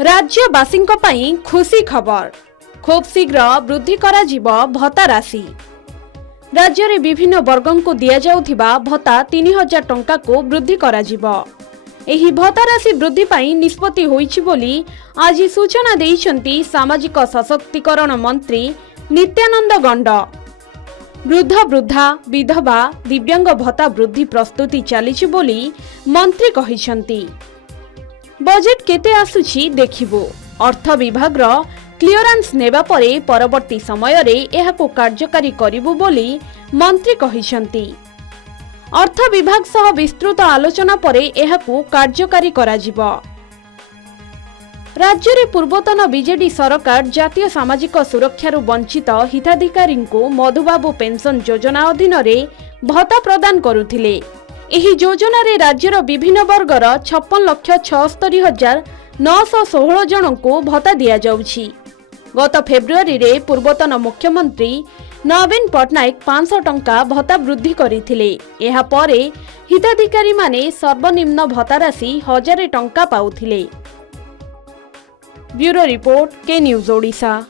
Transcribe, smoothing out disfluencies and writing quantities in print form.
राज्यवासींक पई खुशी खबर खूब शीघ्र वृद्धि करा जिवो भत्ता राशि। राज्य रे विभिन्न वर्गों को दिया जाउथिबा भत्ता 3000 टंका को वृद्धि करा जिवो। एही भत्ता राशि वृद्धि पई निष्पत्ति होईछि बोली आज सूचना देइछंती सामाजिक सशक्तिकरण मंत्री नित्यानंद गंड। वृद्ध वृद्धा विधवा दिव्यांग भत्ता वृद्धि प्रस्तुति चलीछि बोली मंत्री कहिसंती। बजेट केते आसुछि देखिबो। अर्थ विभाग रो क्लियरेंस नेबा परे परवर्ती समय रे एहाको कार्यकारी करिबु बोली मंत्री कहिसंती। अर्थ विभाग सह विस्तृत आलोचना परे एहाको कार्यकारी कराजिबो। राज्य रे पूर्वतन बीजेडी सरकार जातीय सामाजिक सुरक्षा वंचित हिताधिकारी को मधुबाबू पेंशन योजना अधीन रे भत्ता प्रदान करुथिले। एही योजना रे राज्यर विभिन्न वर्गर 56,76,916 जन को भत्ता दिया जाउछि। गत फेब्रुआरी रे पूर्वतन मुख्यमंत्री नवीन पटनायक 500 टंका भत्ता वृद्धि करिथिले। एहा परे हिताधिकारी माने सर्वनिम्न भत्ता राशि 1000 टंका पाउथिले। ब्यूरो रिपोर्ट के न्यूज ओडिशा।